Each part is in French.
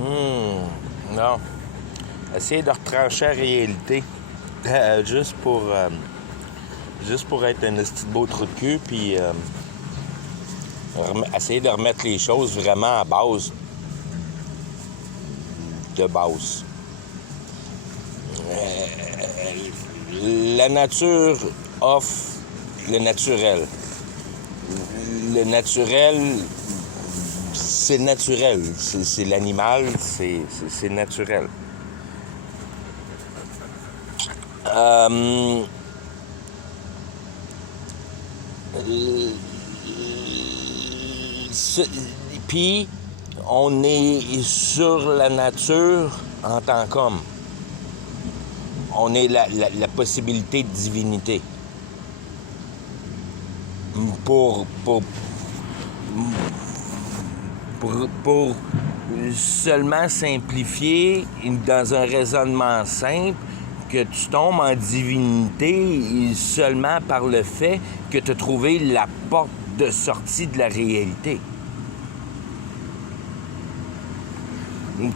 Non. Essayer de retrancher la réalité. Juste pour être un petit beau trou de cul, puis essayer de remettre les choses vraiment à base. De base. La nature offre le naturel. Le naturel, c'est naturel. C'est l'animal, c'est naturel. Puis, on est sur la nature en tant qu'homme. On est la possibilité de divinité. Pour seulement simplifier dans un raisonnement simple, que tu tombes en divinité seulement par le fait que tu as trouvé la porte de sortie de la réalité.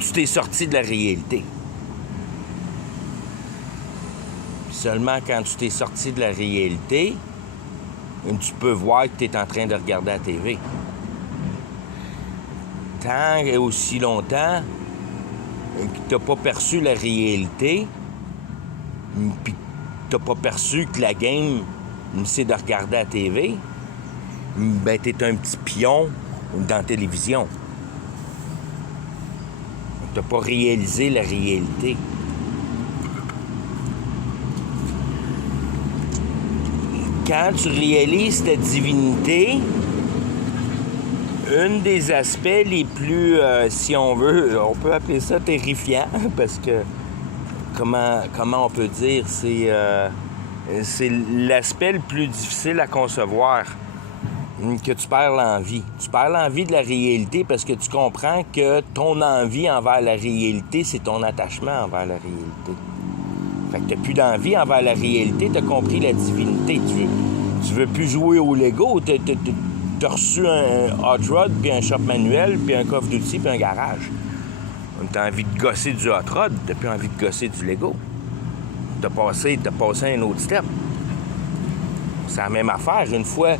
Tu t'es sorti de la réalité. Seulement quand tu t'es sorti de la réalité, tu peux voir que tu es en train de regarder la TV. Tant et aussi longtemps que tu n'as pas perçu la réalité, puis que tu n'as pas perçu que la game, c'est de regarder la TV, ben tu es un petit pion dans la télévision. Tu n'as pas réalisé la réalité. Quand tu réalises ta divinité, un des aspects les plus, si on veut, on peut appeler ça terrifiant, parce que, comment on peut dire, c'est l'aspect le plus difficile à concevoir, que tu perds l'envie. Tu perds l'envie de la réalité parce que tu comprends que ton envie envers la réalité, c'est ton attachement envers la réalité. Fait que t'as plus d'envie envers la réalité, t'as compris la divinité. Tu veux plus jouer au Lego, t'as reçu un hot rod, puis un shop manuel, puis un coffre d'outils, puis un garage. T'as envie de gosser du hot rod, t'as plus envie de gosser du Lego. T'as passé un autre step. C'est la même affaire. Une fois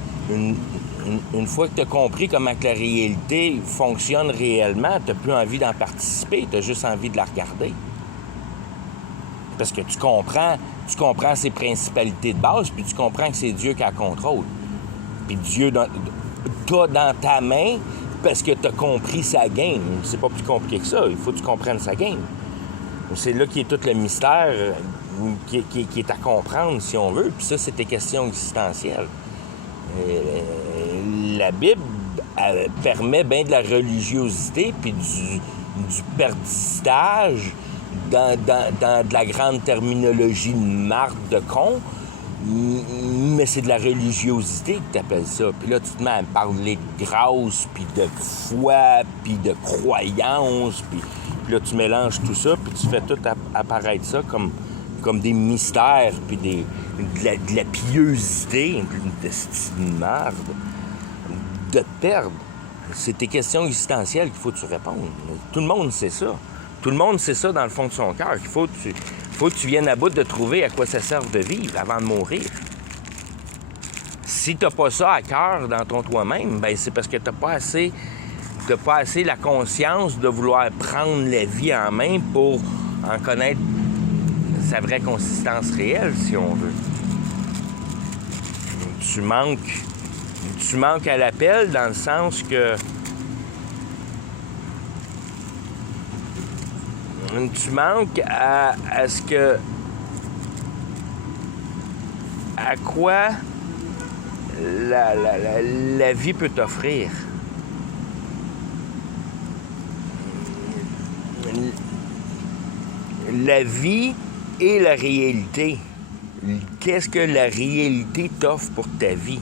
que t'as compris comment que la réalité fonctionne réellement, t'as plus envie d'en participer, t'as juste envie de la regarder. Parce que tu comprends ses principalités de base, puis tu comprends que c'est Dieu qui la contrôle. Puis Dieu, t'as dans ta main, parce que t'as compris sa game. C'est pas plus compliqué que ça. Il faut que tu comprennes sa game. C'est là qui est tout le mystère qui est à comprendre, si on veut. Puis ça, c'est des questions existentielles. La Bible permet bien de la religiosité, puis du perdistage, dans de la grande terminologie de marde de con, mais c'est de la religiosité que tu appelles ça. Puis là, tu te mets à parler de grâce, puis de foi, puis de croyance, puis là, tu mélanges tout ça, puis tu fais tout apparaître ça comme des mystères, puis de la pieuseté, de merde, de te perdre. C'est tes questions existentielles qu'il faut que tu répondes. Tout le monde sait ça. Tout le monde sait ça dans le fond de son cœur. Il faut que tu viennes à bout de trouver à quoi ça sert de vivre avant de mourir. Si tu n'as pas ça à cœur dans ton toi-même, ben c'est parce que tu n'as pas assez la conscience de vouloir prendre la vie en main pour en connaître sa vraie consistance réelle, si on veut. Tu manques à l'appel dans le sens que tu manques à ce que... À quoi la vie peut t'offrir. La vie et la réalité. Qu'est-ce que la réalité t'offre pour ta vie?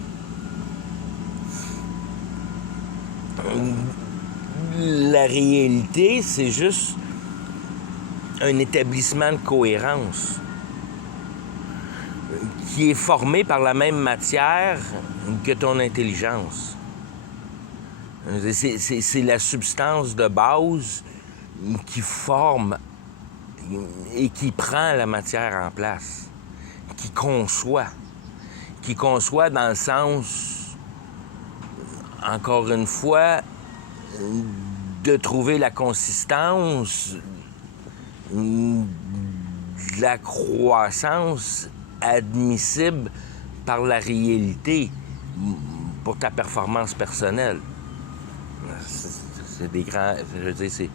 La réalité, c'est juste un établissement de cohérence qui est formé par la même matière que ton intelligence. C'est la substance de base qui forme et qui prend la matière en place, qui conçoit dans le sens, encore une fois, de trouver la consistance, de la croissance admissible par la réalité pour ta performance personnelle. C'est des grands... Je veux dire, c'est...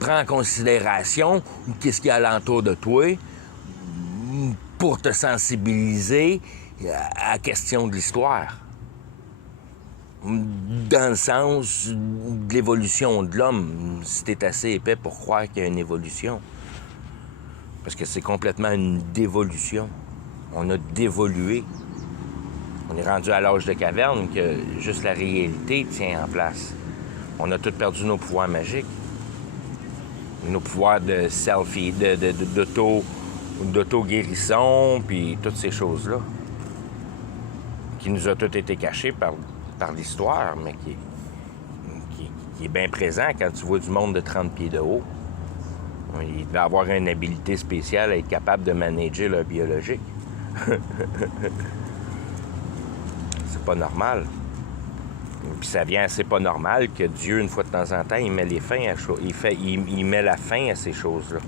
Prends en considération qu'est-ce qu'il y a alentour de toi pour te sensibiliser à la question de l'histoire. Dans le sens de l'évolution de l'homme, si t'es assez épais pour croire qu'il y a une évolution. Parce que c'est complètement une dévolution. On a dévolué. On est rendu à l'âge de caverne que juste la réalité tient en place. On a tous perdu nos pouvoirs magiques. Nos pouvoirs de selfie, d'auto-guérison, puis toutes ces choses-là. Qui nous a tous été cachés par l'histoire, mais qui est bien présent quand tu vois du monde de 30 pieds de haut. Il devait avoir une habilité spéciale à être capable de manager leur biologique. C'est pas normal. Puis ça vient assez pas normal que Dieu, une fois de temps en temps, il met il met la fin à ces choses-là.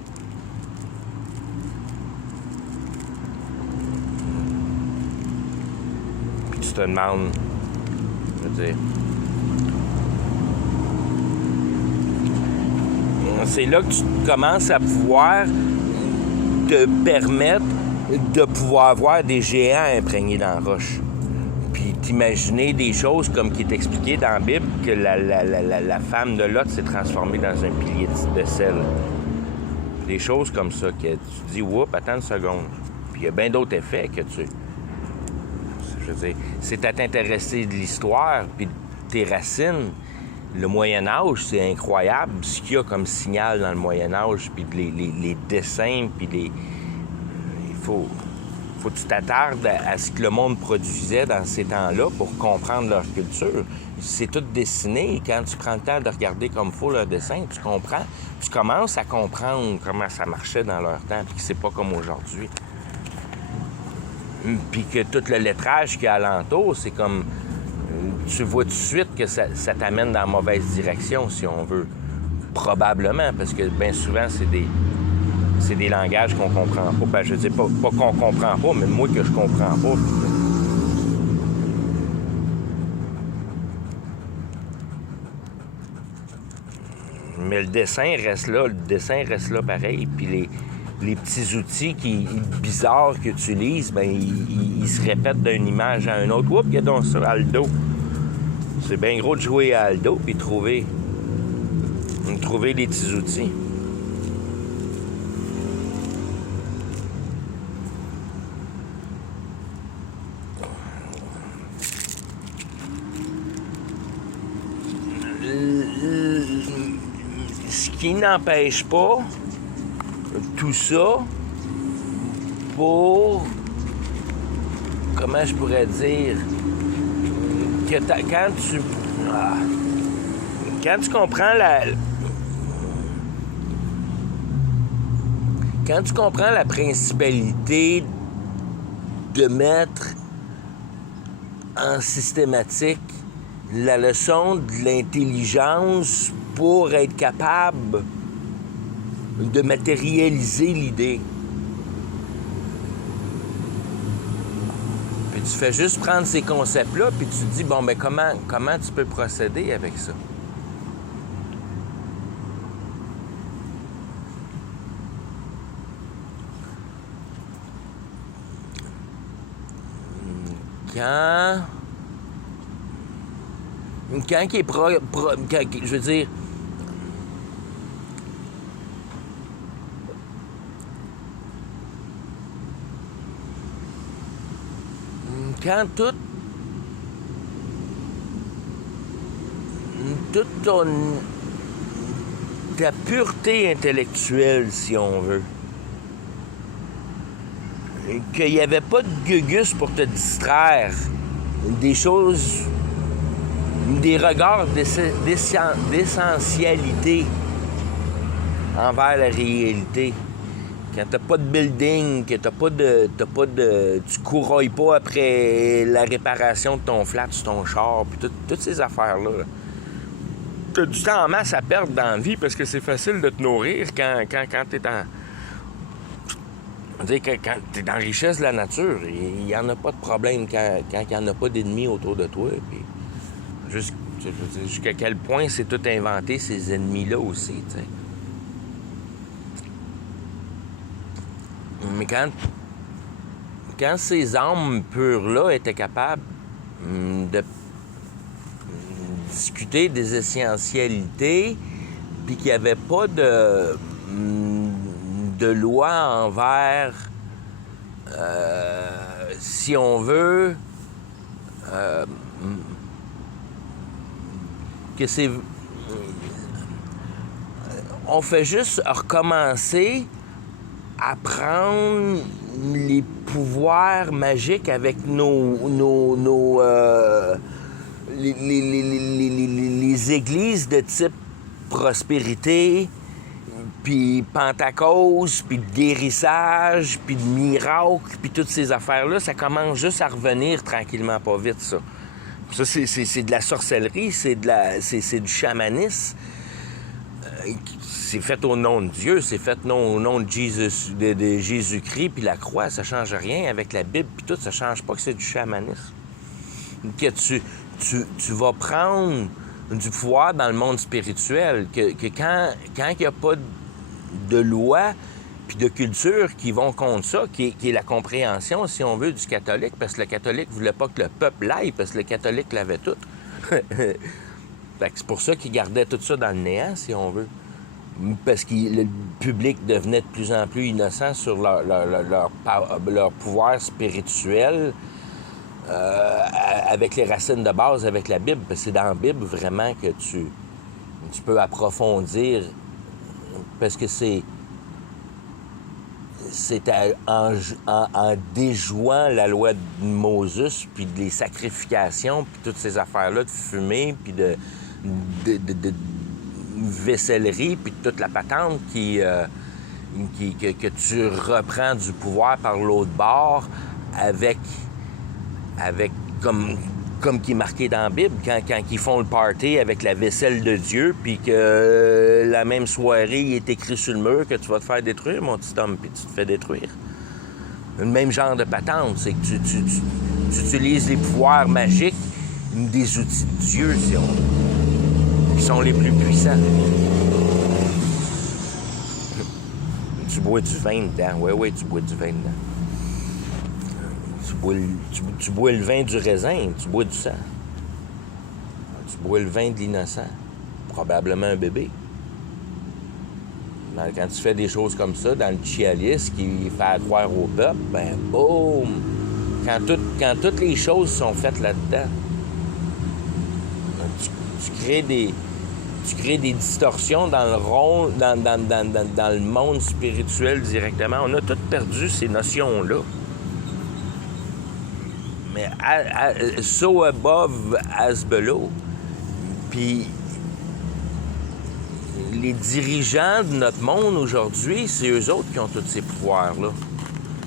Puis tu te demandes, je veux dire, c'est là que tu commences à pouvoir te permettre de pouvoir voir des géants imprégnés dans la roche. Puis t'imaginer des choses comme qui est expliqué dans la Bible, que la femme de Lot s'est transformée dans un pilier de sel. Des choses comme ça, que tu te dis, oups, attends une seconde. Puis il y a bien d'autres effets que tu... Je veux dire, c'est à t'intéresser de l'histoire, puis de tes racines. Le Moyen-Âge, c'est incroyable ce qu'il y a comme signal dans le Moyen-Âge, puis les dessins, puis les... Il faut que tu t'attardes à ce que le monde produisait dans ces temps-là pour comprendre leur culture. C'est tout dessiné. Quand tu prends le temps de regarder comme il faut leur dessin, tu comprends. Tu commences à comprendre comment ça marchait dans leur temps, puis que c'est pas comme aujourd'hui. Puis que tout le lettrage qu'il y a alentour, c'est comme... Tu vois tout de suite que ça t'amène dans la mauvaise direction, si on veut. Probablement, parce que bien souvent, c'est des langages qu'on comprend pas. Ben, je dis pas qu'on comprend pas, mais moi que je comprends pas. Mais le dessin reste là pareil. Puis les petits outils bizarres qu'ils utilisent, ben ils se répètent d'une image à une autre. Oups, il y a donc ça, Aldo. C'est bien gros de jouer à Aldo puis trouver les petits outils. Ce qui n'empêche pas tout ça pour, comment je pourrais dire, que quand tu comprends quand tu comprends la principalité de mettre en systématique la leçon de l'intelligence pour être capable de matérialiser l'idée. Puis tu fais juste prendre ces concepts-là, puis tu te dis, bon, ben comment tu peux procéder avec ça? Quand il est je veux dire, quand toute ta pureté intellectuelle, si on veut, qu'il n'y avait pas de gugus pour te distraire, des choses, des regards d'essentialité envers la réalité. Quand t'as pas de building, que tu courailles pas après la réparation de ton flat sur ton char, puis toutes ces affaires-là. T'as du temps en masse à perdre dans la vie parce que c'est facile de te nourrir quand t'es en... Quand t'es dans la richesse de la nature, il n'y en a pas de problème quand il n'y en a pas d'ennemis autour de toi. Puis jusqu'à quel point c'est tout inventé, ces ennemis-là aussi, tu sais. Mais quand ces âmes pures-là étaient capables de discuter des essentialités, puis qu'il n'y avait pas de loi envers, si on veut, que c'est... On fait juste recommencer à prendre les pouvoirs magiques avec les églises de type prospérité, puis Pentecôte, puis de guérissage, puis de miracle, puis toutes ces affaires-là, ça commence juste à revenir tranquillement, pas vite, ça. Ça, c'est de la sorcellerie, c'est du chamanisme. C'est fait au nom de Dieu, c'est fait au nom de Jésus-Christ, puis la croix, ça change rien avec la Bible, puis tout, ça change pas que c'est du chamanisme. Que tu vas prendre du pouvoir dans le monde spirituel, que quand il n'y a pas de loi puis de culture qui vont contre ça, qui est la compréhension, si on veut, du catholique, parce que le catholique ne voulait pas que le peuple l'aille, parce que le catholique l'avait tout. Fait que c'est pour ça qu'il gardait tout ça dans le néant, si on veut. Parce que le public devenait de plus en plus innocent sur leur pouvoir spirituel avec les racines de base, avec la Bible. Parce que c'est dans la Bible vraiment que tu peux approfondir, parce que c'est en déjouant la loi de Moses, puis les sacrifications, puis toutes ces affaires-là de fumée, puis de vaissellerie, puis toute la patente que tu reprends du pouvoir par l'autre bord avec comme qui est marqué dans la Bible, quand ils font le party avec la vaisselle de Dieu, puis que la même soirée, il est écrit sur le mur que tu vas te faire détruire, mon petit homme, puis tu te fais détruire. Le même genre de patente, c'est que tu utilises les pouvoirs magiques des outils de Dieu, si on... qui sont les plus puissants. Tu bois du vin dedans. Oui, tu bois du vin dedans. Tu bois le vin du raisin, tu bois du sang. Tu bois le vin de l'innocent. Probablement un bébé. Quand tu fais des choses comme ça, dans le chialis qui fait croire au peuple, ben boum! Quand toutes les choses sont faites là-dedans, tu crées des distorsions dans le monde spirituel directement. On a tous perdu ces notions-là. Mais so above as below. Puis les dirigeants de notre monde aujourd'hui, c'est eux autres qui ont tous ces pouvoirs-là.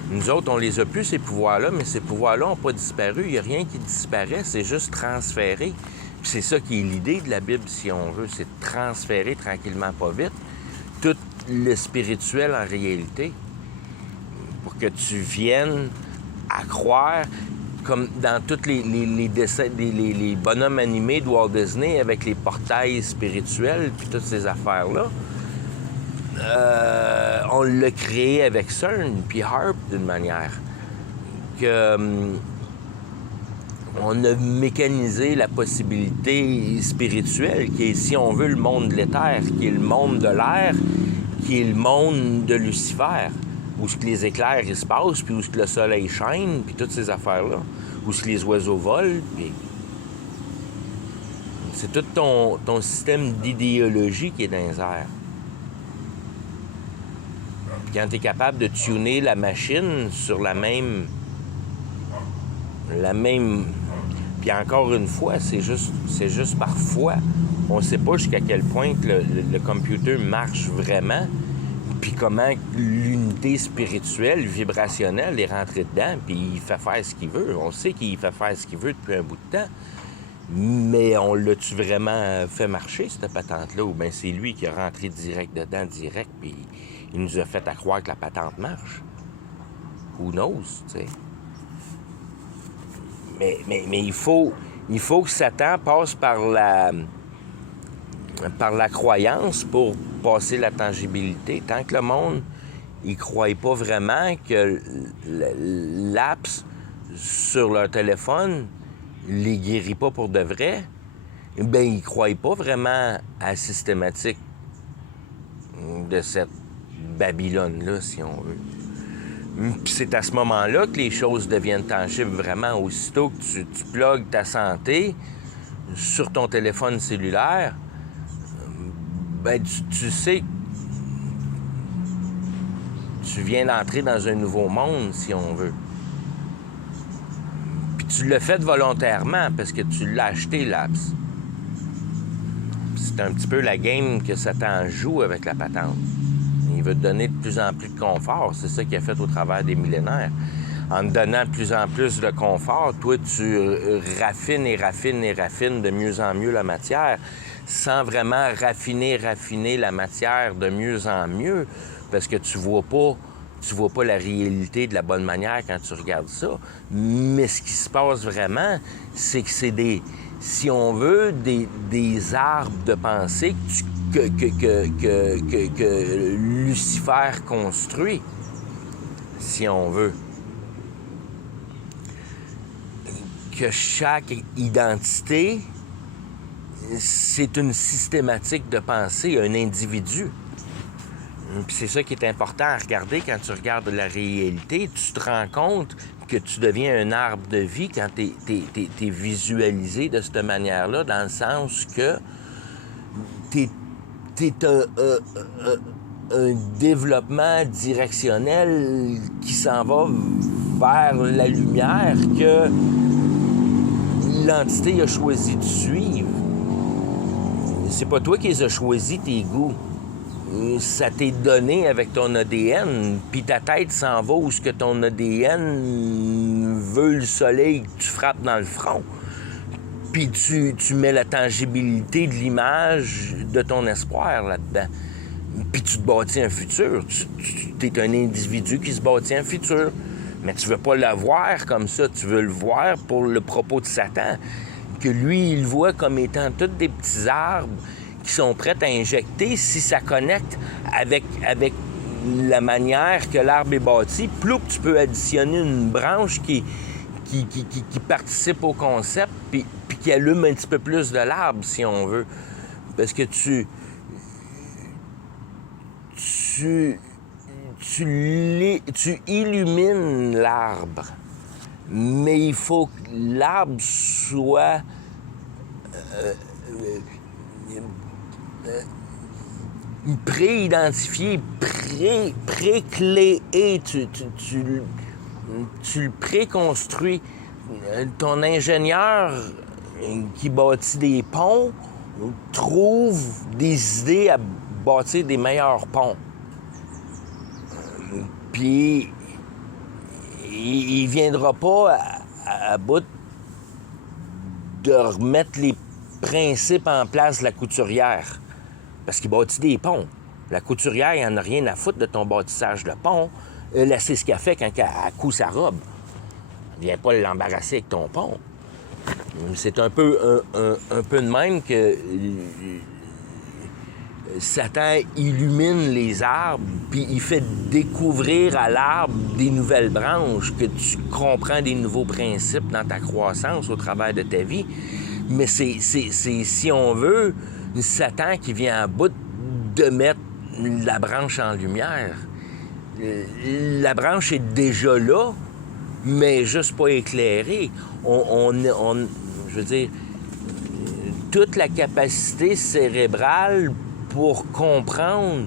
Nous autres, on les a plus, ces pouvoirs-là, mais ces pouvoirs-là n'ont pas disparu. Il n'y a rien qui disparaît, c'est juste transféré. Puis c'est ça qui est l'idée de la Bible, si on veut, c'est de transférer tranquillement, pas vite, tout le spirituel en réalité, pour que tu viennes à croire, comme dans tous les dessins, les bonhommes animés de Walt Disney avec les portails spirituels, puis toutes ces affaires-là. On l'a créé avec CERN, puis HAARP, d'une manière. On a mécanisé la possibilité spirituelle, qui est, si on veut, le monde de l'éther, qui est le monde de l'air, qui est le monde de Lucifer, où ce que les éclairs ils se passent, puis où ce que le soleil shine, puis toutes ces affaires-là, où ce que les oiseaux volent, puis... C'est tout ton système d'idéologie qui est dans les airs. Puis quand tu es capable de tuner la machine sur la même... Puis encore une fois, c'est juste par foi. On ne sait pas jusqu'à quel point que le computer marche vraiment, puis comment l'unité spirituelle, vibrationnelle est rentrée dedans, puis il fait faire ce qu'il veut. On sait qu'il fait faire ce qu'il veut depuis un bout de temps. Mais on l'a-tu vraiment fait marcher, cette patente-là? Ou bien c'est lui qui est rentré direct dedans, direct, puis il nous a fait à croire que la patente marche? Who knows, tu sais? Mais il faut que Satan passe par la croyance pour passer la tangibilité. Tant que le monde ne croit pas vraiment que l'apps sur leur téléphone les guérit pas pour de vrai, bien, ils ne croient pas vraiment à la systématique de cette Babylone-là, si on veut. Puis c'est à ce moment-là que les choses deviennent tangibles vraiment. Aussitôt que tu plugues ta santé sur ton téléphone cellulaire, ben tu sais que tu viens d'entrer dans un nouveau monde, si on veut. Puis tu l'as fait volontairement parce que tu l'as acheté, l'apps. C'est un petit peu la game que Satan joue avec la patente. Il veut te donner de plus en plus de confort. C'est ça qu'il a fait au travers des millénaires. En te donnant de plus en plus de confort, toi, tu raffines de mieux en mieux la matière, sans vraiment raffiner la matière de mieux en mieux, parce que tu vois pas la réalité de la bonne manière quand tu regardes ça. Mais ce qui se passe vraiment, c'est que c'est si on veut, des arbres de pensée que Lucifer construit, si on veut. Que chaque identité, c'est une systématique de pensée, un individu. Puis c'est ça qui est important à regarder quand tu regardes la réalité. Tu te rends compte que tu deviens un arbre de vie quand t'es visualisé de cette manière-là, dans le sens que t'es un développement directionnel qui s'en va vers la lumière que l'entité a choisi de suivre. C'est pas toi qui les as choisis, tes goûts. Ça t'est donné avec ton ADN, puis ta tête s'en va où ce que ton ADN veut le soleil que tu frappes dans le front. Puis tu mets la tangibilité de l'image de ton espoir là-dedans. Puis tu te bâtis un futur. Tu es un individu qui se bâtit un futur. Mais tu veux pas le voir comme ça. Tu veux le voir pour le propos de Satan. Que lui, il le voit comme étant tous des petits arbres qui sont prêts à injecter si ça connecte avec la manière que l'arbre est bâti. Plus tu peux additionner une branche qui participe au concept puis qui allume un petit peu plus de l'arbre, si on veut. Parce que tu illumines l'arbre, mais il faut que l'arbre soit pré-identifié, pré-cléé. Tu le préconstruis. Ton ingénieur qui bâtit des ponts trouve des idées à bâtir des meilleurs ponts. Puis, il ne viendra pas à bout de remettre les principes en place de la couturière. Parce qu'il bâtit des ponts. La couturière, il n'en a rien à foutre de ton bâtissage de pont. Elle sait ce qu'elle fait quand elle coud sa robe. Elle ne vient pas l'embarrasser avec ton pont. C'est un peu de même que Satan illumine les arbres, puis il fait découvrir à l'arbre des nouvelles branches, que tu comprends des nouveaux principes dans ta croissance au travers de ta vie. Mais c'est si on veut, Satan qui vient à bout de mettre la branche en lumière. La branche est déjà là, mais juste pas éclairée. Je veux dire, toute la capacité cérébrale pour comprendre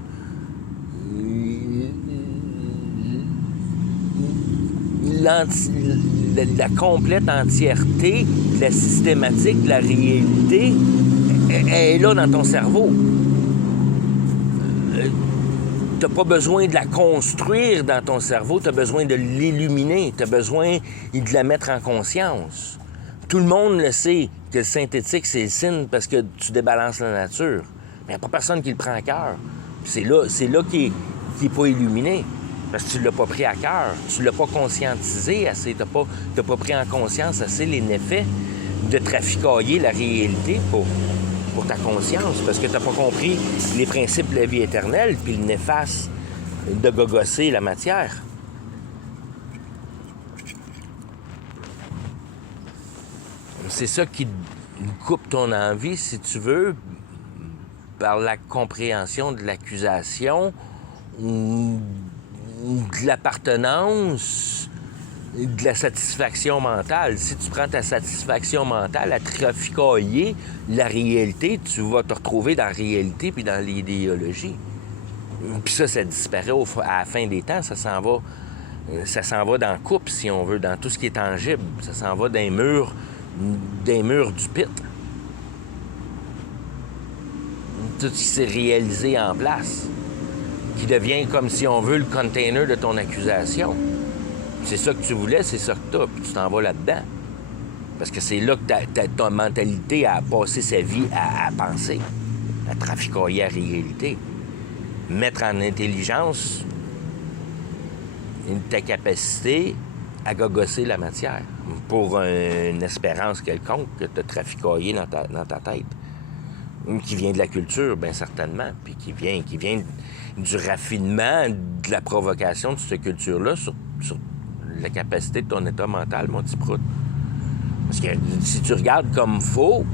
la complète entièreté de la systématique de la réalité elle est là dans ton cerveau. Tu n'as pas besoin de la construire dans ton cerveau, tu as besoin de l'illuminer, tu as besoin de la mettre en conscience. Tout le monde le sait que le synthétique, c'est le signe parce que tu débalances la nature. Mais il n'y a pas personne qui le prend à cœur. C'est là qui n'est pas illuminé. Parce que tu ne l'as pas pris à cœur, tu ne l'as pas conscientisé assez, tu n'as pas pris en conscience assez les méfaits de traficailler la réalité pour ta conscience, parce que tu n'as pas compris les principes de la vie éternelle puis le néfaste de gogosser la matière. C'est ça qui coupe ton envie, si tu veux, par la compréhension de l'accusation ou de l'appartenance, de la satisfaction mentale. Si tu prends ta satisfaction mentale à traficailler la réalité, tu vas te retrouver dans la réalité puis dans l'idéologie. Puis ça disparaît à la fin des temps. Ça s'en va dans la coupe, si on veut, dans tout ce qui est tangible. Ça s'en va dans les murs du pit. Tout ce qui s'est réalisé en place, qui devient, comme si on veut, le container de ton accusation. C'est ça que tu voulais, c'est ça que t'as, puis tu t'en vas là-dedans. Parce que c'est là que ta mentalité a passé sa vie à penser, à traficailler la réalité. Mettre en intelligence ta capacité à gogosser la matière pour une espérance quelconque que tu as traficaillée dans ta tête. Qui vient de la culture, bien certainement, puis qui vient du raffinement, de la provocation de cette culture-là sur la capacité de ton état mental, mon petit prout. Parce que si tu regardes comme faux,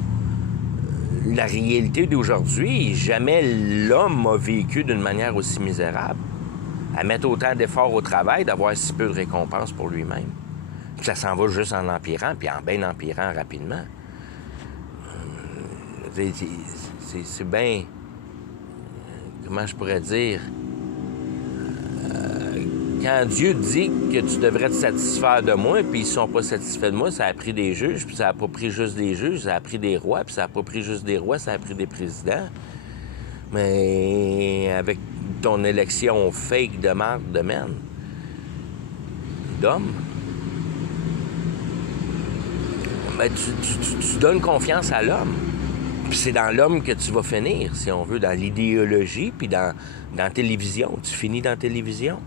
la réalité d'aujourd'hui, jamais l'homme a vécu d'une manière aussi misérable. À mettre autant d'efforts au travail, d'avoir si peu de récompenses pour lui-même. Puis ça s'en va juste en empirant, puis en bien empirant rapidement. C'est bien... Comment je pourrais dire? Quand Dieu dit que tu devrais te satisfaire de moi, puis ils ne sont pas satisfaits de moi, ça a pris des juges, puis ça n'a pas pris juste des juges, ça a pris des rois, puis ça n'a pas pris juste des rois, ça a pris des présidents. Mais avec ton élection fake de marde de mène, d'homme, ben tu donnes confiance à l'homme. Puis c'est dans l'homme que tu vas finir, si on veut, dans l'idéologie, puis dans la télévision. Tu finis dans la télévision.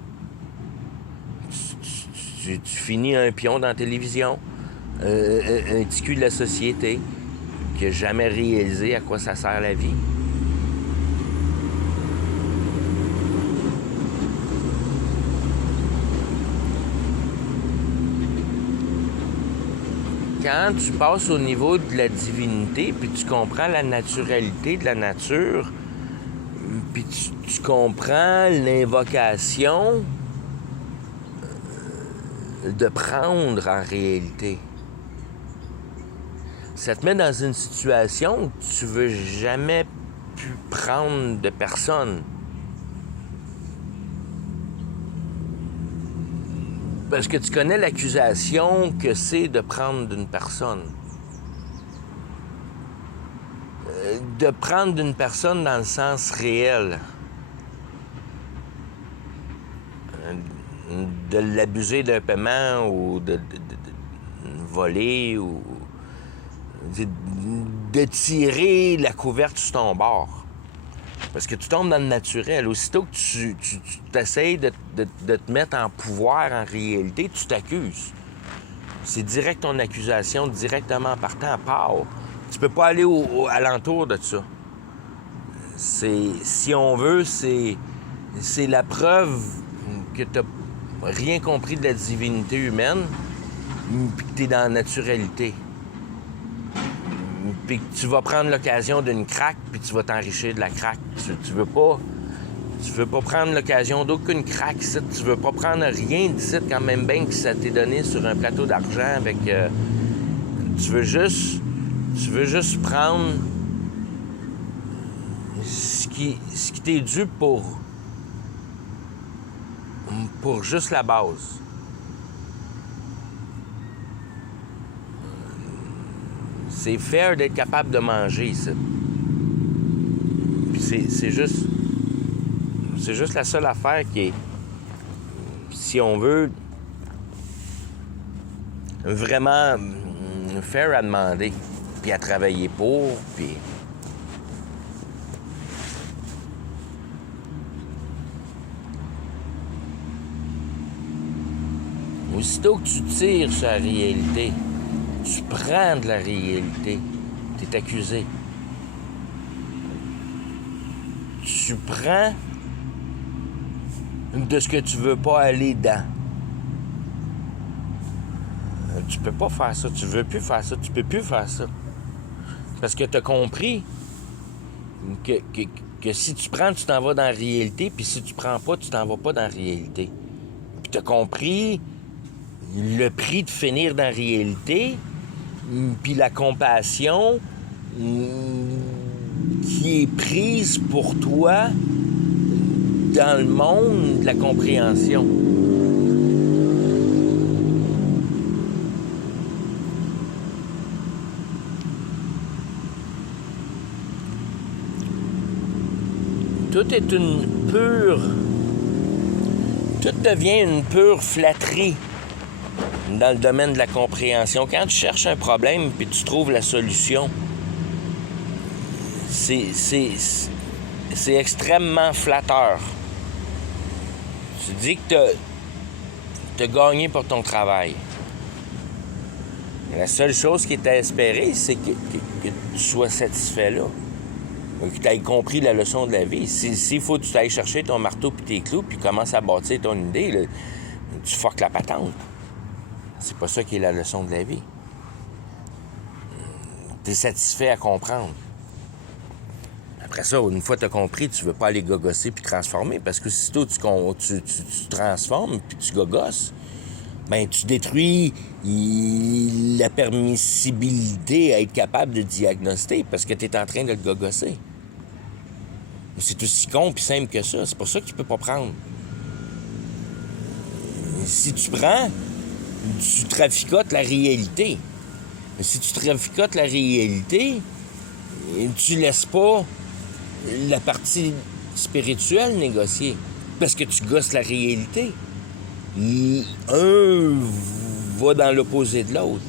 Tu finis un pion dans la télévision, un petit cul de la société qui n'a jamais réalisé à quoi ça sert la vie. Quand tu passes au niveau de la divinité, puis tu comprends la naturalité de la nature, puis tu comprends l'invocation de prendre en réalité. Ça te met dans une situation où tu veux jamais plus prendre de personne. Parce que tu connais l'accusation que c'est de prendre d'une personne. De prendre d'une personne dans le sens réel. De l'abuser d'un paiement ou de voler ou de tirer la couverte sur ton bord. Parce que tu tombes dans le naturel. Aussitôt que tu t'essayes de te mettre en pouvoir en réalité, tu t'accuses. C'est direct ton accusation, directement partant, part. Tu peux pas aller alentour de ça. Si on veut, c'est la preuve que tu n'as rien compris de la divinité humaine, puis que tu es dans la naturalité. Puis que tu vas prendre l'occasion d'une craque, puis tu vas t'enrichir de la craque. Tu veux pas prendre l'occasion d'aucune craque ici. Tu veux pas prendre rien d'ici, quand même bien que ça t'est donné sur un plateau d'argent avec... Tu veux juste prendre ce qui t'est dû pour juste la base. C'est fair d'être capable de manger, ça. C'est juste la seule affaire qui est, si on veut vraiment faire à demander, puis à travailler pour, puis... Aussitôt que tu tires sur la réalité, tu prends de la réalité, tu es accusé. Tu prends de ce que tu veux pas aller dans. Tu peux pas faire ça, tu veux plus faire ça, tu peux plus faire ça. Parce que tu as compris que si tu prends, tu t'en vas dans la réalité, puis si tu prends pas, tu t'en vas pas dans la réalité. Puis tu as compris le prix de finir dans la réalité, puis la compassion qui est prise pour toi dans le monde de la compréhension. Tout est une pure... Tout devient une pure flatterie dans le domaine de la compréhension. Quand tu cherches un problème puis tu trouves la solution, c'est extrêmement flatteur. Tu dis que tu as gagné pour ton travail. La seule chose qui est à espérer, c'est que tu sois satisfait là. Que tu aies compris la leçon de la vie. S'il faut que tu ailles chercher ton marteau puis tes clous puis commences à bâtir ton idée, là, tu fuck la patente. C'est pas ça qui est la leçon de la vie. Tu es satisfait à comprendre. Après ça, une fois que tu as compris, tu veux pas aller gogosser puis transformer, parce que si tu transformes puis tu gogosses, ben tu détruis la permissibilité à être capable de diagnostiquer parce que tu es en train de le gogosser. C'est aussi con puis simple que ça. C'est pour ça que tu peux pas prendre. Si tu prends, tu traficotes la réalité. Si tu traficotes la réalité, tu laisses pas la partie spirituelle négocier. Parce que tu gosses la réalité. Un va dans l'opposé de l'autre.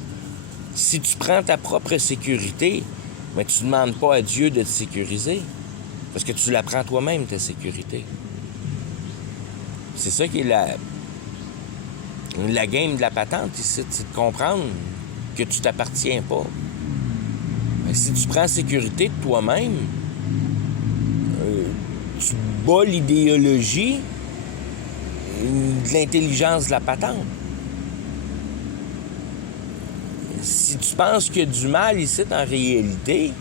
Si tu prends ta propre sécurité, mais tu ne demandes pas à Dieu de te sécuriser. Parce que tu la prends toi-même, ta sécurité. C'est ça qui est la game de la patente ici, c'est de comprendre que tu t'appartiens pas. Mais si tu prends sécurité de toi-même, tu bats l'idéologie de l'intelligence de la patente. Si tu penses qu'il y a du mal ici en réalité,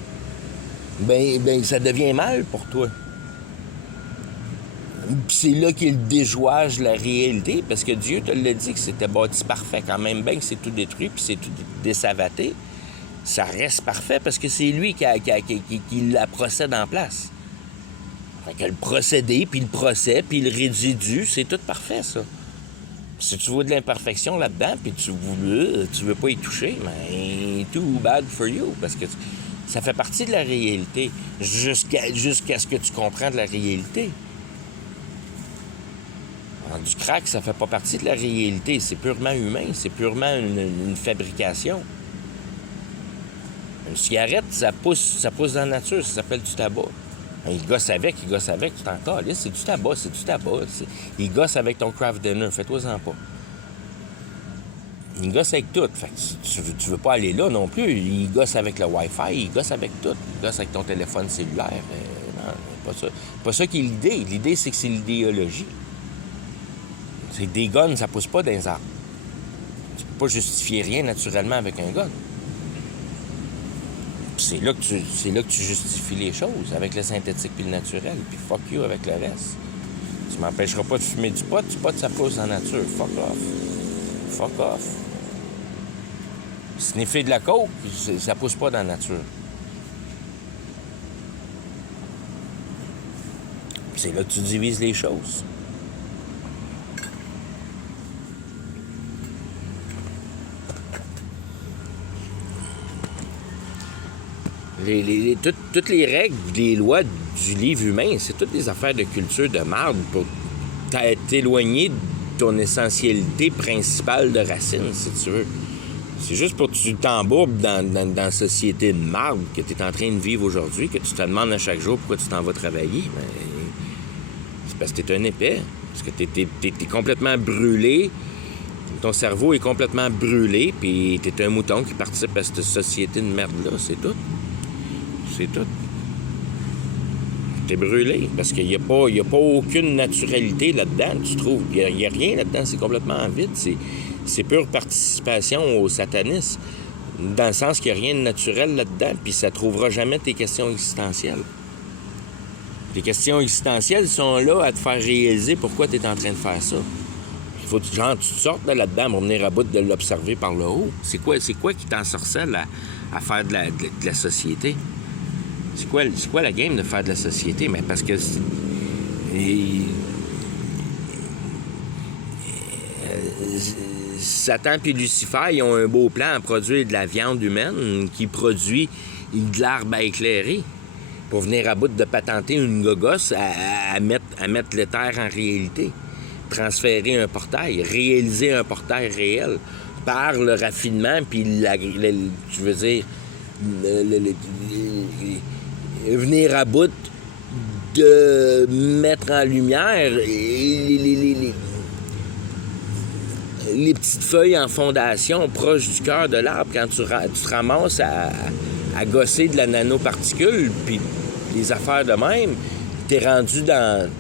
ben ça devient mal pour toi. Puis c'est là qu'il déjouage la réalité, parce que Dieu te l'a dit que c'était bâti parfait. Quand même bien que c'est tout détruit puis c'est tout désavaté, ça reste parfait parce que c'est lui qui la procède en place. Fait que le procédé, puis le procès, puis le résidu, c'est tout parfait, ça. Si tu vois de l'imperfection là-dedans, puis tu veux pas y toucher, ben too bad for you, parce que ça fait partie de la réalité, jusqu'à ce que tu comprends de la réalité. Alors, du crack, ça fait pas partie de la réalité, c'est purement humain, c'est purement une fabrication. Une cigarette, ça pousse dans la nature, ça s'appelle du tabac. Il gosse avec, tu t'en cales. C'est du tabac. Il gosse avec ton craft dinner, fais-toi-en pas. Il gosse avec tout. Fait que tu veux pas aller là non plus. Il gosse avec le Wi-Fi, il gosse avec tout. Il gosse avec ton téléphone cellulaire. Non, pas ça qui est l'idée. L'idée, c'est que c'est l'idéologie. C'est que des guns, ça pousse pas dans les arbres. Tu peux pas justifier rien naturellement avec un gun. C'est là que tu justifies les choses, avec le synthétique puis le naturel, puis fuck you avec le reste. Tu m'empêcheras pas de fumer du pot ça pousse en nature. Fuck off. Sniffer de la coke, ça pousse pas dans la nature. C'est là que tu divises les choses. Toutes les règles, les lois du livre humain, c'est toutes des affaires de culture de marde pour t'éloigner de ton essentialité principale de racine, si tu veux. C'est juste pour que tu t'embourbes dans la société de marde que tu es en train de vivre aujourd'hui, que tu te demandes à chaque jour pourquoi tu t'en vas travailler. Ben, c'est parce que tu es un épais, parce que tu es complètement brûlé. Ton cerveau est complètement brûlé, puis t'es un mouton qui participe à cette société de merde-là. C'est tout. C'est tout. T'es brûlé, parce qu'il n'y a pas aucune naturalité là-dedans, tu trouves. Il n'y a rien là-dedans, c'est complètement vide. C'est pure participation au satanisme, dans le sens qu'il n'y a rien de naturel là-dedans, puis ça ne trouvera jamais tes questions existentielles. Tes questions existentielles sont là à te faire réaliser pourquoi tu es en train de faire ça. Il faut que tu te sortes de là-dedans pour venir à bout de l'observer par le haut. C'est quoi qui t'ensorcelle à faire de la société? C'est quoi la game de faire de la société? Mais parce que Satan et Lucifer, ils ont un beau plan à produire de la viande humaine qui produit de l'arbre à éclairer pour venir à bout de patenter une gogosse à mettre l'éther en réalité. Transférer un portail, réaliser un portail réel par le raffinement puis je veux dire venir à bout de mettre en lumière les petites feuilles en fondation proches du cœur de l'arbre quand tu te ramasses à gosser de la nanoparticule puis des affaires de même, t'es rendu dans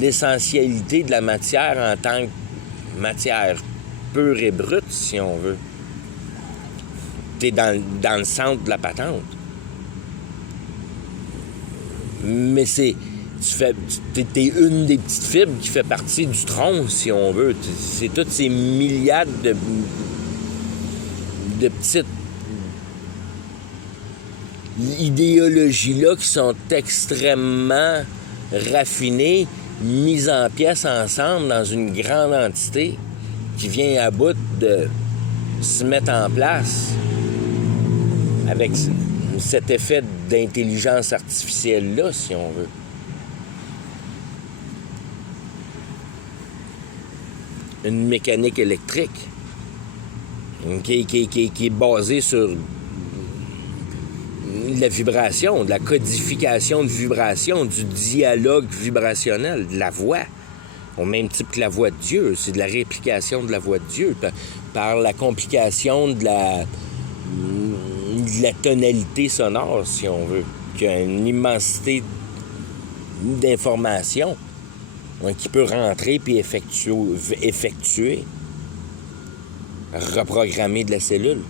l'essentialité de la matière en tant que matière pure et brute, si on veut. T'es dans le centre de la patente. Mais t'es une des petites fibres qui fait partie du tronc, si on veut. C'est toutes ces milliards de petites idéologies-là qui sont extrêmement raffinées, mises en pièces ensemble dans une grande entité qui vient à bout de se mettre en place avec cet effet d'intelligence artificielle-là, si on veut. Une mécanique électrique qui est basée sur la vibration, de la codification de vibration, du dialogue vibrationnel, de la voix, au même type que la voix de Dieu. C'est de la réplication de la voix de Dieu par la complication de la tonalité sonore, si on veut, qui a une immensité d'informations qui peut rentrer puis effectuer, reprogrammer de la cellule.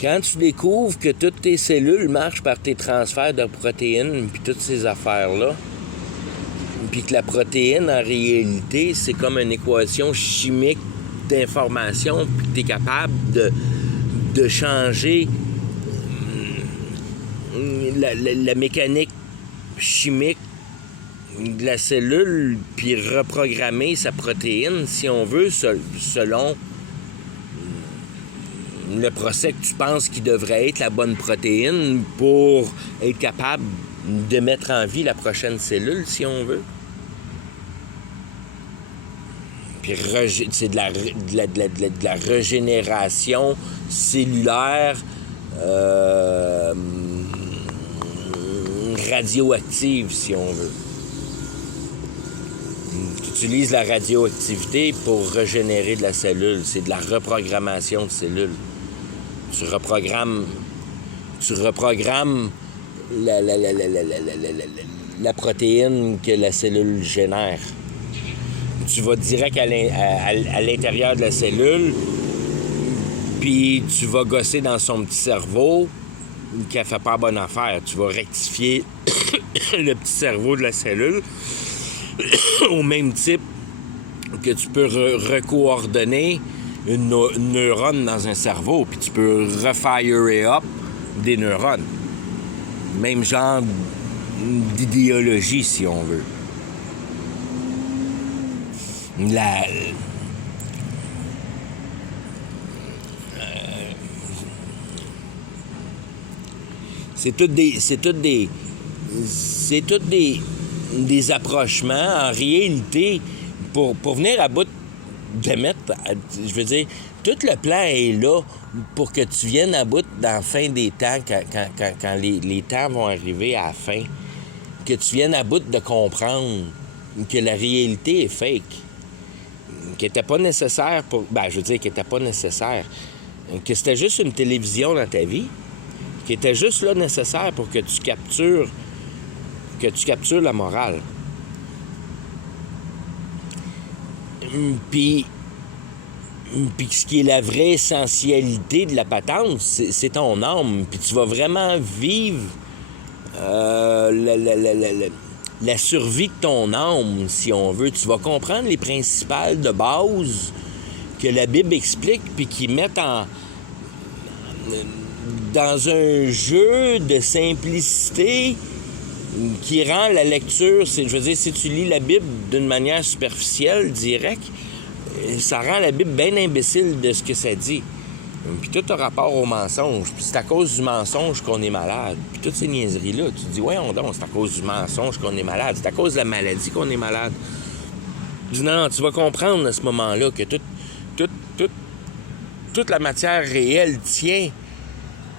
Quand tu découvres que toutes tes cellules marchent par tes transferts de protéines puis toutes ces affaires-là, puis que la protéine, en réalité, c'est comme une équation chimique d'information, puis que tu es capable de changer la mécanique chimique de la cellule, puis reprogrammer sa protéine, si on veut, selon le procès que tu penses qui devrait être la bonne protéine pour être capable de mettre en vie la prochaine cellule, si on veut. Puis c'est de la régénération cellulaire radioactive, si on veut. Tu utilises la radioactivité pour régénérer de la cellule. C'est de la reprogrammation de cellules. Tu reprogrammes la protéine que la cellule génère. Tu vas direct à l'intérieur de la cellule, puis tu vas gosser dans son petit cerveau qui a fait pas bonne affaire. Tu vas rectifier le petit cerveau de la cellule au même type que tu peux recoordonner une neurone dans un cerveau, puis tu peux refirer up des neurones. Même genre d'idéologie, si on veut. C'est toutes des approchements. En réalité, pour venir à bout de mettre, je veux dire, tout le plan est là pour que tu viennes à bout dans la fin des temps, quand les temps vont arriver à la fin, que tu viennes à bout de comprendre que la réalité est fake, qu'elle n'était pas nécessaire pour... je veux dire qu'elle n'était pas nécessaire, que c'était juste une télévision dans ta vie, qui était juste là nécessaire pour que tu captures la morale. Puis ce qui est la vraie essentialité de la patente, c'est ton âme. Puis tu vas vraiment vivre la survie de ton âme, si on veut. Tu vas comprendre les principales de base que la Bible explique, puis qui mettent dans un jeu de simplicité qui rend la lecture... je veux dire, si tu lis la Bible d'une manière superficielle, directe, ça rend la Bible bien imbécile de ce que ça dit. Puis tout a rapport au mensonge. Puis c'est à cause du mensonge qu'on est malade. Puis toutes ces niaiseries-là, tu te dis, voyons donc, c'est à cause du mensonge qu'on est malade. C'est à cause de la maladie qu'on est malade. Je dis, non, tu vas comprendre à ce moment-là que toute la matière réelle tient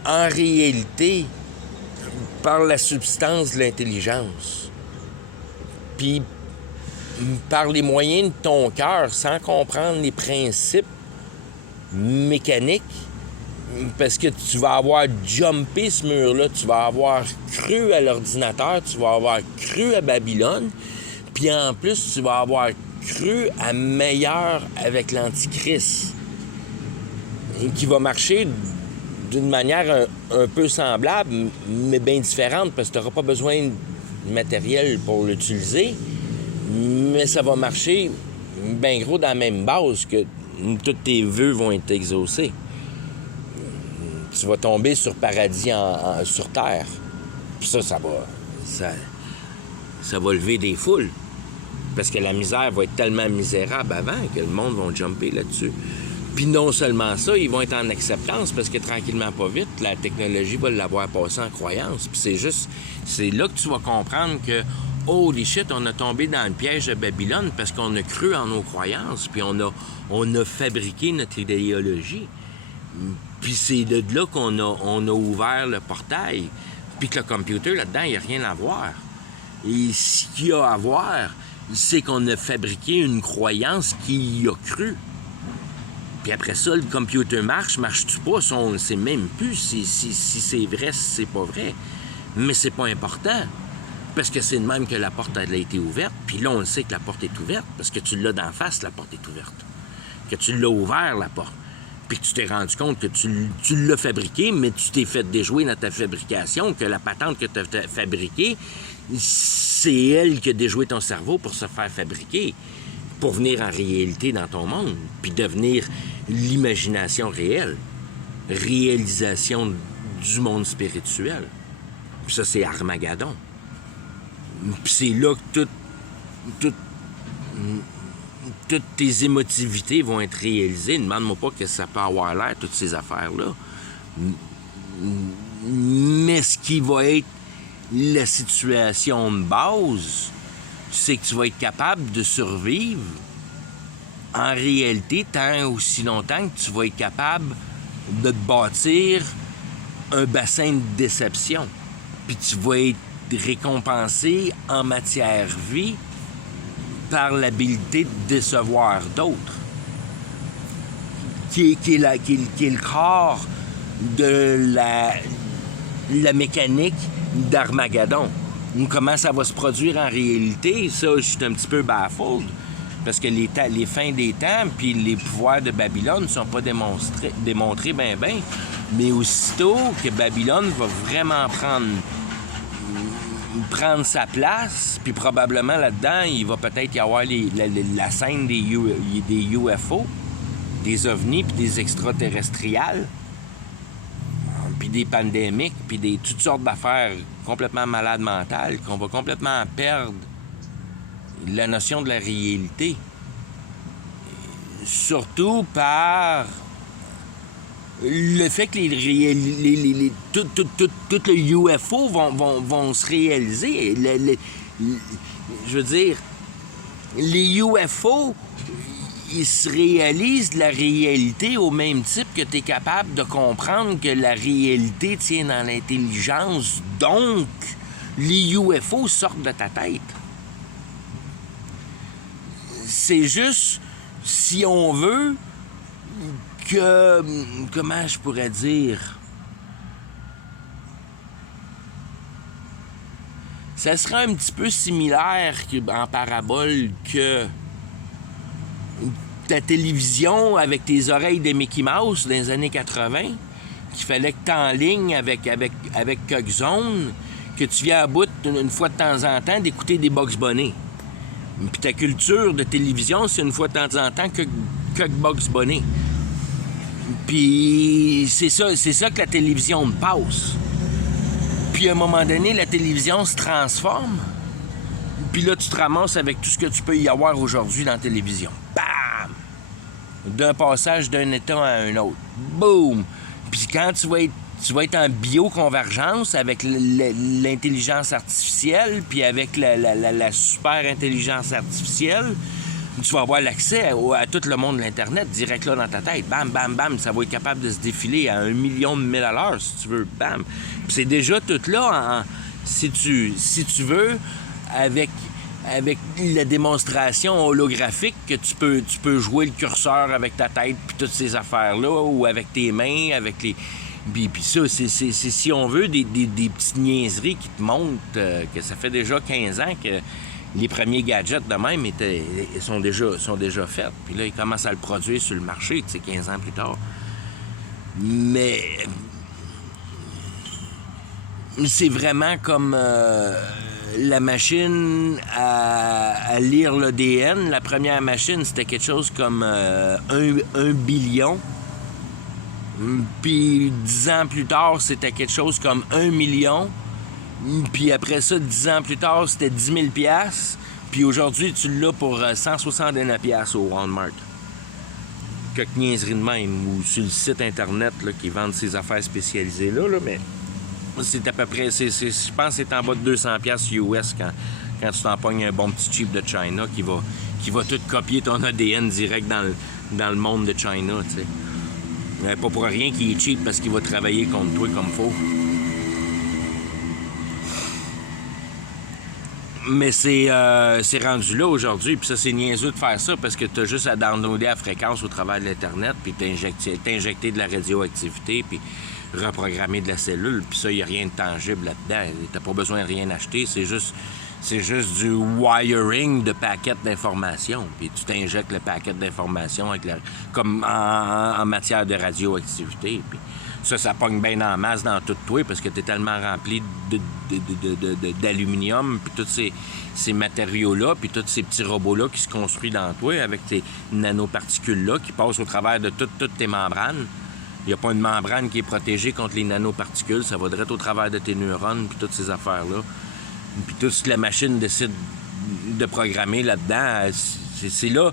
en réalité par la substance de l'intelligence. Puis par les moyens de ton cœur, sans comprendre les principes mécaniques, parce que tu vas avoir jumpé ce mur-là, tu vas avoir cru à l'ordinateur, tu vas avoir cru à Babylone, puis en plus, tu vas avoir cru à meilleur avec l'Antichrist, qui va marcher d'une manière un peu semblable, mais bien différente, parce que tu n'auras pas besoin de matériel pour l'utiliser, mais ça va marcher bien gros dans la même base, que tous tes vœux vont être exaucés. Tu vas tomber sur paradis sur terre. Puis ça va lever des foules. Parce que la misère va être tellement misérable avant que le monde va jumper là-dessus. Puis non seulement ça, ils vont être en acceptance parce que tranquillement, pas vite, la technologie va l'avoir passé en croyance. Puis c'est là que tu vas comprendre que holy shit, on a tombé dans le piège de Babylone parce qu'on a cru en nos croyances, puis on a fabriqué notre idéologie. Puis c'est de là qu'on a ouvert le portail. Puis que le computer, là-dedans, il n'y a rien à voir. Et ce qu'il y a à voir, c'est qu'on a fabriqué une croyance qui y a cru. Puis après ça, le computer marche-tu pas, on ne sait même plus si c'est vrai, si c'est pas vrai. Mais c'est pas important. Parce que c'est de même que la porte a été ouverte. Puis là, on le sait que la porte est ouverte. Parce que tu l'as d'en face, la porte est ouverte. Que tu l'as ouvert, la porte. Puis que tu t'es rendu compte que tu l'as fabriqué, mais tu t'es fait déjouer dans ta fabrication, que la patente que tu as fabriquée, c'est elle qui a déjoué ton cerveau pour se faire fabriquer, pour venir en réalité dans ton monde, puis devenir l'imagination réelle, réalisation du monde spirituel. Puis ça, c'est Armageddon. Puis c'est là que toutes tes émotivités vont être réalisées. Ne demande-moi pas que ça peut avoir l'air, toutes ces affaires-là. Mais ce qui va être la situation de base, c'est que tu vas être capable de survivre en réalité tant aussi longtemps que tu vas être capable de te bâtir un bassin de déception. Puis tu vas être récompensé en matière vie par l'habilité de décevoir d'autres, qui est le corps de la mécanique d'Armageddon. Comment ça va se produire en réalité, ça, je suis un petit peu baffled, parce que les fins des temps puis les pouvoirs de Babylone ne sont pas démontrés bien, mais aussitôt que Babylone va vraiment prendre sa place, puis probablement là-dedans, il va peut-être y avoir la scène des UFO, des ovnis, puis des extraterrestriales, puis des pandémiques, puis toutes sortes d'affaires complètement malades mentales, qu'on va complètement perdre la notion de la réalité. Surtout par le fait que tout le UFO vont se réaliser. Je veux dire, les UFO, ils se réalisent de la réalité au même type que tu es capable de comprendre que la réalité tient dans l'intelligence. Donc, les UFO sortent de ta tête. C'est juste, si on veut, que... Comment je pourrais dire? Ça serait un petit peu similaire en parabole que ta télévision avec tes oreilles de Mickey Mouse dans les années 80, qu'il fallait que tu enlignes avec Coq-Zone, que tu viens à bout une fois de temps en temps d'écouter des Bugs Bunny. Puis ta culture de télévision, c'est une fois de temps en temps que Bugs Bunny. Puis c'est ça que la télévision passe. Puis à un moment donné, la télévision se transforme. Puis là, tu te ramasses avec tout ce que tu peux y avoir aujourd'hui dans la télévision. Bam! D'un passage d'un état à un autre. Boum! Puis quand tu vas être en bioconvergence avec l'intelligence artificielle, puis avec la super intelligence artificielle, tu vas avoir l'accès à tout le monde de l'Internet direct là dans ta tête. Bam, bam, bam, ça va être capable de se défiler à 1 million de milles à l'heure, si tu veux. Bam! Puis c'est déjà tout là, si tu veux, avec la démonstration holographique que tu peux jouer le curseur avec ta tête, puis toutes ces affaires-là, ou avec tes mains, avec les... Puis ça, c'est si on veut, des petites niaiseries qui te montrent que ça fait déjà 15 ans que les premiers gadgets de même sont déjà faits. Puis là, ils commencent à le produire sur le marché, tu sais, 15 ans plus tard. Mais c'est vraiment comme la machine à lire l'ADN. La première machine, c'était quelque chose comme 1 billion. Puis 10 ans plus tard, c'était quelque chose comme 1 million. Puis après ça, 10 ans plus tard, c'était 10 000 $. Puis aujourd'hui, tu l'as pour 169 $ au Walmart. Quelques niaiseries de même. Ou sur le site Internet là, qui vendent ces affaires spécialisées là, mais c'est à peu près... je pense que c'est en bas de 200 $ US quand tu t'en pognes un bon petit cheap de China qui va tout copier ton ADN direct dans le monde de China, tu sais. Pas pour rien qu'il est cheap parce qu'il va travailler contre toi comme faut. Mais c'est rendu là aujourd'hui, puis ça, c'est niaiseux de faire ça parce que t'as juste à downloader la fréquence au travers de l'Internet, puis t'injecter de la radioactivité, puis reprogrammer de la cellule, puis ça, il n'y a rien de tangible là-dedans. T'as pas besoin de rien acheter, c'est juste du wiring de paquets d'informations. Puis tu t'injectes le paquet d'informations comme en matière de radioactivité. Puis ça pogne bien en masse dans tout toi parce que tu es tellement rempli d'aluminium, puis tous ces matériaux-là, puis tous ces petits robots-là qui se construisent dans toi avec tes nanoparticules-là qui passent au travers de toutes tes membranes. Il n'y a pas une membrane qui est protégée contre les nanoparticules. Ça va direct au travers de tes neurones, puis toutes ces affaires-là. Puis tout ce que la machine décide de programmer là-dedans, c'est là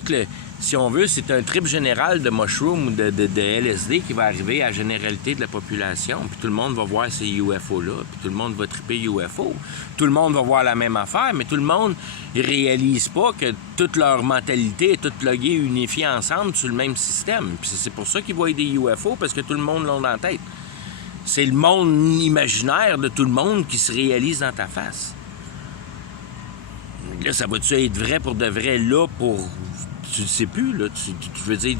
que, si on veut, c'est un trip général de mushroom ou de LSD qui va arriver à la généralité de la population. Puis tout le monde va voir ces UFO-là, puis tout le monde va triper UFO. Tout le monde va voir la même affaire, mais tout le monde ne réalise pas que toute leur mentalité est toute loguée, unifiée ensemble sur le même système. Puis c'est pour ça qu'ils voient des UFO, parce que tout le monde l'a dans la tête. C'est le monde imaginaire de tout le monde qui se réalise dans ta face. Là, ça va-tu être vrai pour de vrai, là, pour... Tu ne sais plus, là. Tu veux dire...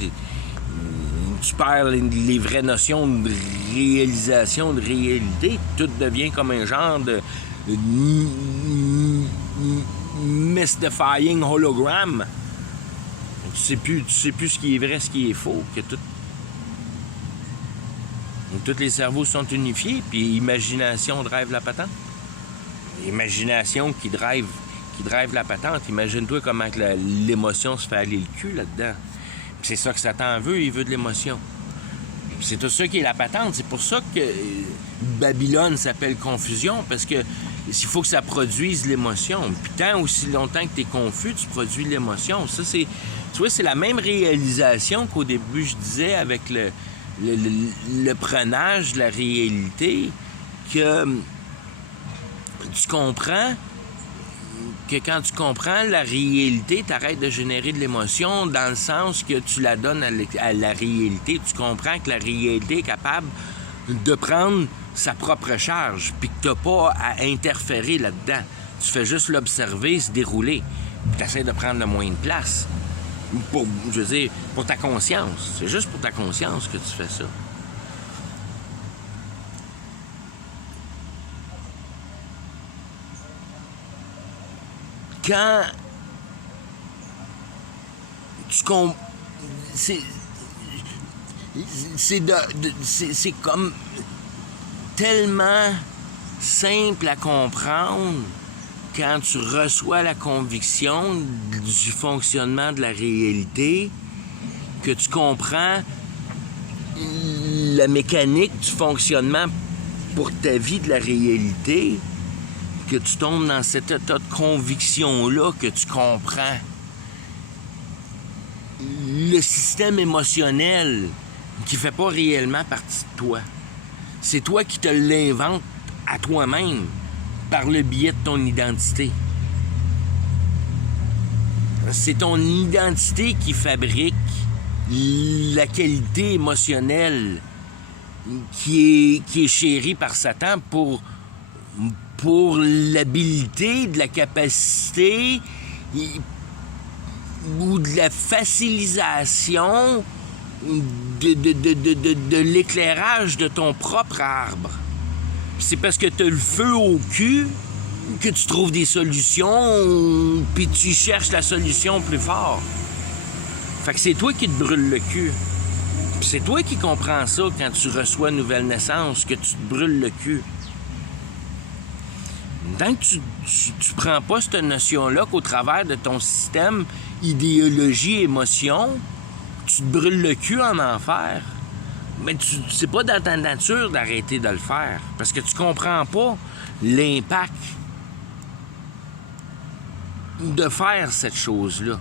Tu perds les vraies notions de réalisation, de réalité. Tout devient comme un genre de... mystifying hologramme. Tu sais plus ce qui est vrai, ce qui est faux. Que tout... Donc, tous les cerveaux sont unifiés, puis imagination drive la patente. l'imagination qui drive la patente. Imagine-toi comment l'émotion se fait aller le cul là-dedans. Puis c'est ça que Satan veut, il veut de l'émotion. Puis c'est tout ça qui est la patente. C'est pour ça que Babylone s'appelle confusion, parce que il faut que ça produise l'émotion. Puis tant aussi longtemps que tu es confus, tu produis l'émotion. Ça, c'est... Tu vois, c'est la même réalisation qu'au début, je disais, avec le prenage de la réalité, que tu comprends que quand tu comprends la réalité, tu arrêtes de générer de l'émotion dans le sens que tu la donnes à la réalité. Tu comprends que la réalité est capable de prendre sa propre charge, puis que tu n'as pas à interférer là-dedans. Tu fais juste l'observer se dérouler, puis tu essaies de prendre le moins de place. Pour ta conscience. C'est juste pour ta conscience que tu fais ça. Quand tu comprends... C'est comme tellement simple à comprendre quand tu reçois la conviction du fonctionnement de la réalité, que tu comprends la mécanique du fonctionnement pour ta vie de la réalité, que tu tombes dans cet état de conviction-là, que tu comprends le système émotionnel qui fait pas réellement partie de toi. C'est toi qui te l'inventes à toi-même par le biais de ton identité. C'est ton identité qui fabrique la qualité émotionnelle qui est chérie par Satan pour l'habilité, de la capacité ou de la facilisation de l'éclairage de ton propre arbre. C'est parce que tu as le feu au cul que tu trouves des solutions, puis tu cherches la solution plus fort. Fait que c'est toi qui te brûles le cul. Puis c'est toi qui comprends ça quand tu reçois une nouvelle naissance, que tu te brûles le cul. Tant que tu prends pas cette notion-là qu'au travers de ton système idéologie, émotion, tu te brûles le cul en enfer, mais c'est pas dans ta nature d'arrêter de le faire, parce que tu comprends pas l'impact de faire cette chose-là,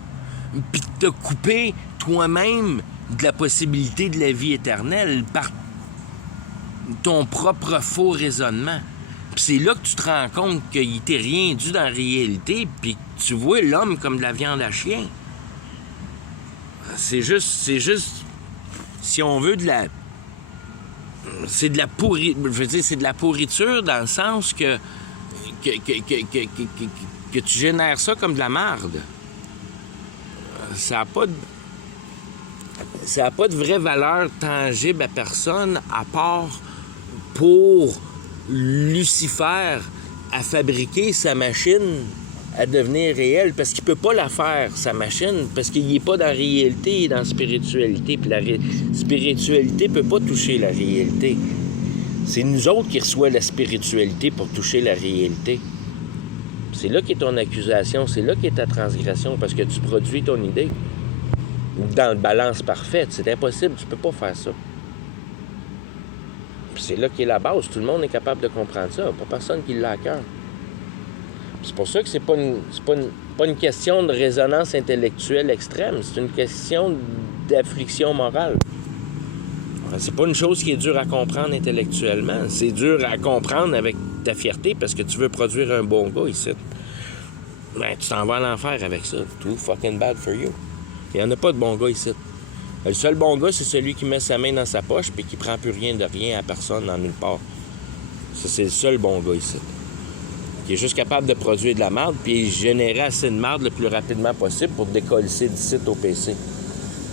puis de te couper toi-même de la possibilité de la vie éternelle par ton propre faux raisonnement. Puis c'est là que tu te rends compte qu'il t'est rien dû dans la réalité, puis que tu vois l'homme comme de la viande à chien. C'est juste, si on veut, c'est de la pourriture dans le sens que tu génères ça comme de la marde. Ça n'a pas de vraie valeur tangible à personne, à part pour Lucifer à fabriquer sa machine à devenir réelle, parce qu'il peut pas la faire, sa machine, parce qu'il n'est pas dans la réalité, il est dans la spiritualité, puis la spiritualité peut pas toucher la réalité. C'est nous autres qui reçoivent la spiritualité pour toucher la réalité. C'est là qu'est ton accusation, c'est là qu'est ta transgression, parce que tu produis ton idée dans le balance parfaite. C'est impossible, tu peux pas faire ça. Puis c'est là qu'est la base. Tout le monde est capable de comprendre ça. Pas personne qui l'a à cœur. C'est pour ça que c'est pas une question de résonance intellectuelle extrême. C'est une question d'affliction morale. C'est pas une chose qui est dure à comprendre intellectuellement. C'est dur à comprendre avec ta fierté parce que tu veux produire un bon gars ici. Ben, tu t'en vas à l'enfer avec ça. Too fucking bad for you. Il n'y en a pas de bon gars ici. Le seul bon gars, c'est celui qui met sa main dans sa poche et qui prend plus rien de rien à personne en nulle part. Ça, c'est le seul bon gars ici. Qui est juste capable de produire de la marde puis générer assez de marde le plus rapidement possible pour décoller d'ici au PC.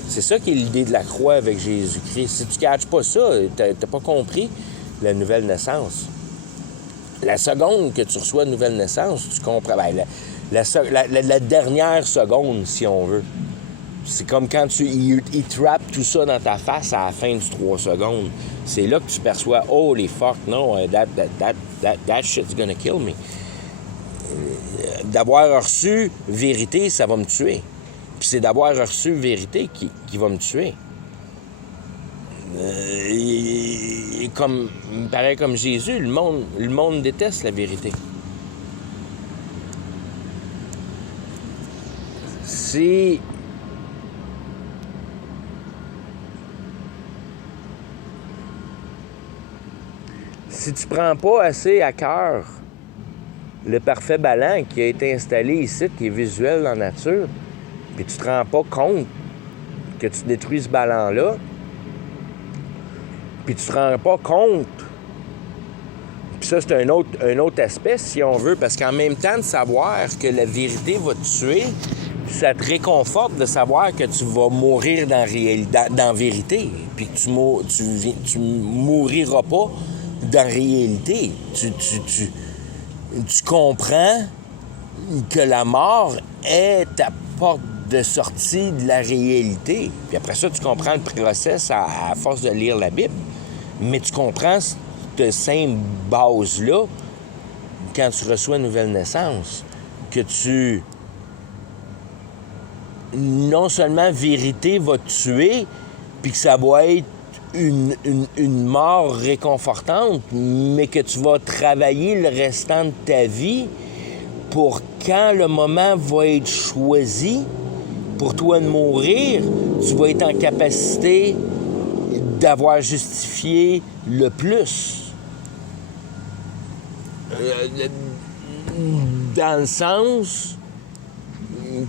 C'est ça qui est l'idée de la croix avec Jésus-Christ. Si tu ne catches pas ça, t'as pas compris la nouvelle naissance. La seconde que tu reçois une nouvelle naissance, tu comprends. Ben, la dernière seconde, si on veut. C'est comme quand il trappe tout ça dans ta face à la fin du 3 secondes. C'est là que tu perçois, holy fuck, no, that shit's gonna kill me. d'avoir reçu vérité, ça va me tuer. Puis c'est d'avoir reçu vérité qui va me tuer. Pareil comme Jésus, le monde déteste la vérité. Si tu prends pas assez à cœur le parfait ballon qui a été installé ici, qui est visuel dans la nature, puis tu te rends pas compte que tu détruis ce ballon-là, puis tu te rends pas compte. Puis ça, c'est un autre aspect, si on veut, parce qu'en même temps de savoir que la vérité va te tuer, ça te réconforte de savoir que tu vas mourir dans vérité, puis que tu mouriras pas dans réalité. Tu comprends que la mort est ta porte de sortie de la réalité. Puis après ça, tu comprends le process à force de lire la Bible. Mais tu comprends cette simple base-là quand tu reçois une nouvelle naissance, que non seulement vérité va te tuer, puis que ça va être une mort réconfortante, mais que tu vas travailler le restant de ta vie pour quand le moment va être choisi pour toi de mourir, tu vas être en capacité d'avoir justifié le plus. Dans le sens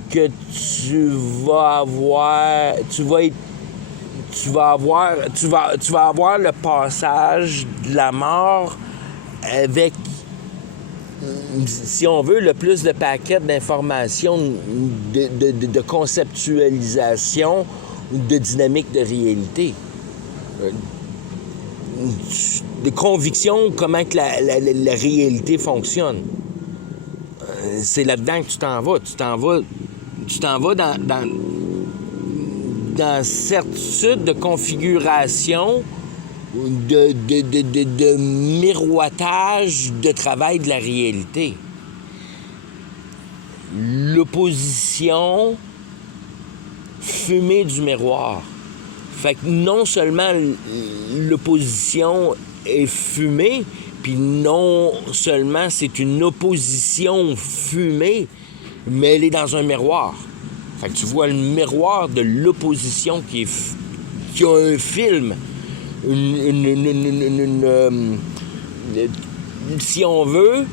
que tu vas avoir le passage de la mort avec, si on veut, le plus de paquets d'informations, de conceptualisation, de dynamique de réalité. De conviction, comment que la réalité fonctionne. C'est là-dedans que tu t'en vas. Tu t'en vas dans certitude de configuration, de miroitage de travail de la réalité. L'opposition fumée du miroir. Fait que non seulement l'opposition est fumée, puis non seulement c'est une opposition fumée, mais elle est dans un miroir. Fait que tu vois le miroir de l'opposition qui a un film, si on veut,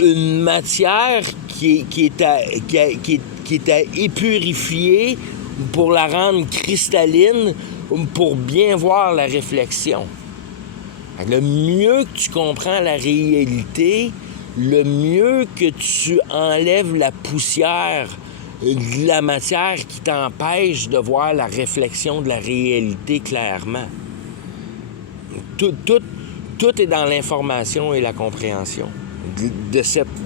une matière qui est à épurifier pour la rendre cristalline, pour bien voir la réflexion. Le mieux que tu comprends la réalité, le mieux que tu enlèves la poussière de la matière qui t'empêche de voir la réflexion de la réalité clairement. Tout est dans l'information et la compréhension de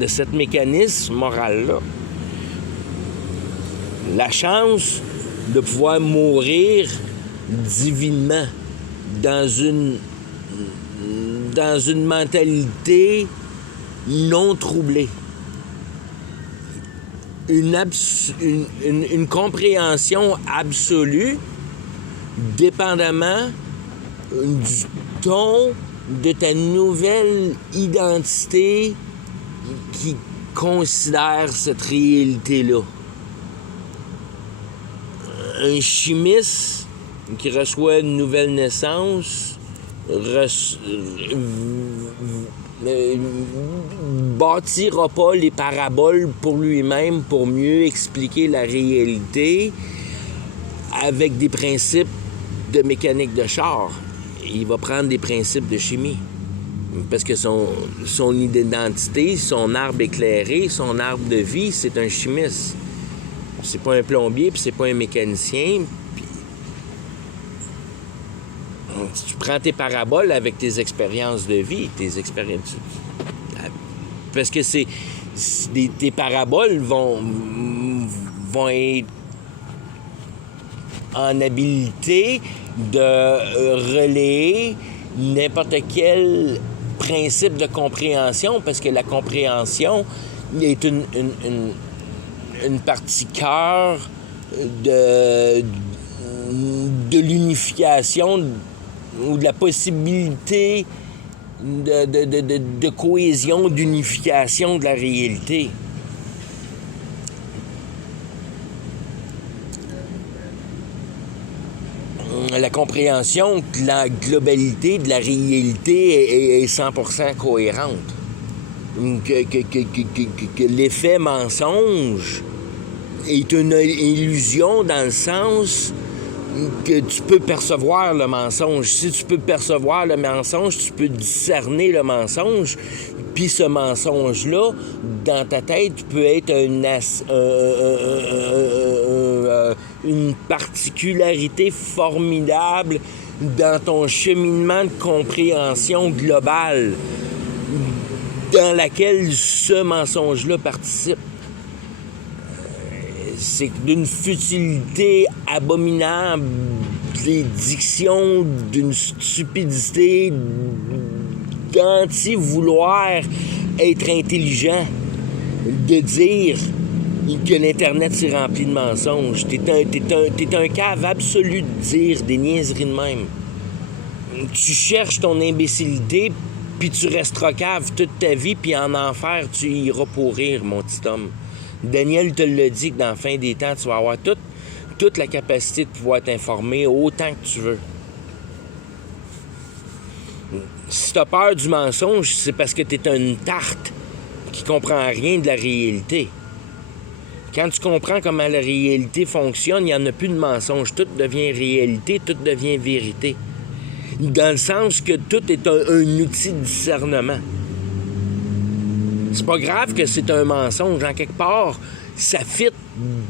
cette mécanisme moral-là. La chance de pouvoir mourir divinement dans une mentalité non troublée. Une compréhension absolue, dépendamment du ton de ta nouvelle identité qui considère cette réalité-là. Un chimiste qui reçoit une nouvelle naissance bâtira pas les paraboles pour lui-même pour mieux expliquer la réalité avec des principes de mécanique de char. Il va prendre des principes de chimie. Parce que son identité, son arbre éclairé, son arbre de vie, c'est un chimiste. C'est pas un plombier, puis c'est pas un mécanicien. Puis tu prends tes paraboles avec tes expériences de vie, tes expériences. Parce que tes paraboles vont être en habilité de relayer n'importe quel principe de compréhension, parce que la compréhension, est une partie cœur de l'unification ou de la possibilité de cohésion, d'unification de la réalité. La compréhension que la globalité de la réalité est 100% cohérente. Que l'effet mensonge est une illusion dans le sens que tu peux percevoir le mensonge. Si tu peux percevoir le mensonge, tu peux discerner le mensonge. Puis ce mensonge-là, dans ta tête, peut être une particularité formidable dans ton cheminement de compréhension globale dans laquelle ce mensonge-là participe. C'est d'une futilité abominable, des dictions d'une stupidité, d'anti-vouloir être intelligent, de dire que l'Internet s'est rempli de mensonges. T'es un cave absolu de dire des niaiseries de même. Tu cherches ton imbécilité, puis tu resteras cave toute ta vie, puis en enfer, tu iras pourrir, mon petit homme. Daniel te l'a dit que dans la fin des temps, tu vas avoir toute la capacité de pouvoir t'informer autant que tu veux. Si tu as peur du mensonge, c'est parce que tu es une tarte qui comprend rien de la réalité. Quand tu comprends comment la réalité fonctionne, il n'y en a plus de mensonge. Tout devient réalité, tout devient vérité. Dans le sens que tout est un outil de discernement. C'est pas grave que c'est un mensonge. En quelque part, ça fit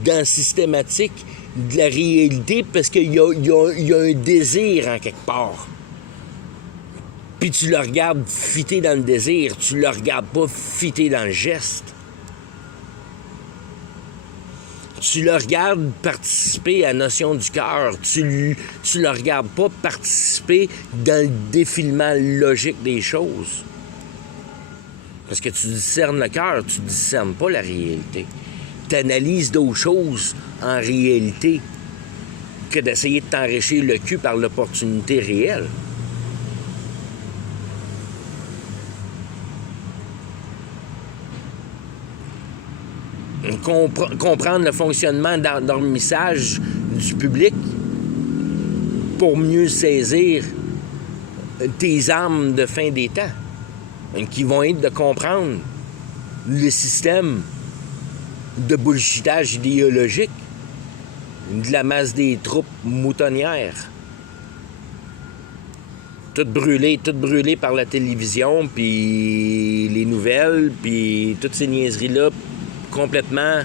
dans la systématique de la réalité parce qu'il y a un désir en quelque part. Puis tu le regardes fitter dans le désir, tu le regardes pas fitter dans le geste. Tu le regardes participer à la notion du cœur. Tu le regardes pas participer dans le défilement logique des choses. Parce que tu discernes le cœur, tu ne discernes pas la réalité. Tu analyses d'autres choses en réalité que d'essayer de t'enrichir le cul par l'opportunité réelle. Comprendre le fonctionnement d'endormissage du public pour mieux saisir tes armes de fin des temps, qui vont être de comprendre le système de bullshitage idéologique de la masse des troupes moutonnières. Tout brûlé par la télévision, puis les nouvelles, puis toutes ces niaiseries-là, complètement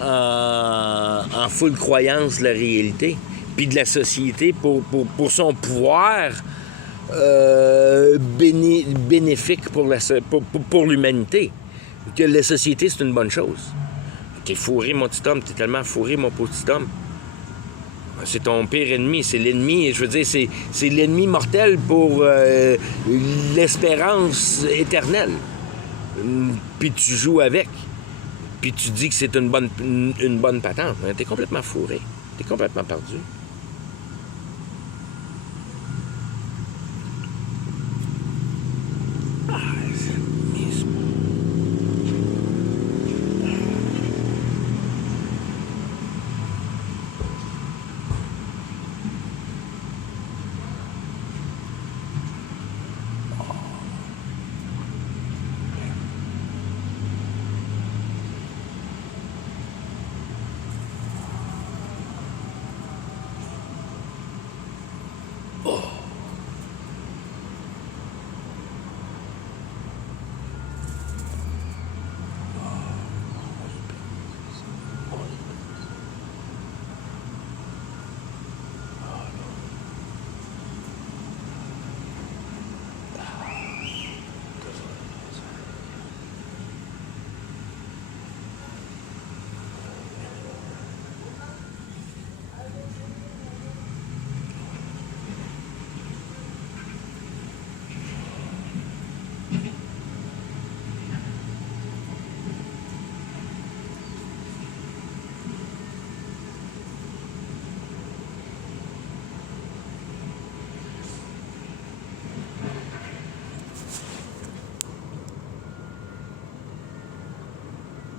en full croyance de la réalité, puis de la société pour son pouvoir bénéfique pour l'humanité. Que la société, c'est une bonne chose. T'es fourré, mon petit homme, t'es tellement fourré, mon petit homme. C'est ton pire ennemi, c'est l'ennemi, je veux dire, c'est l'ennemi mortel pour l'espérance éternelle. Puis tu joues avec. Puis tu dis que c'est une bonne patente. T'es complètement fourré. T'es complètement perdu. Ah.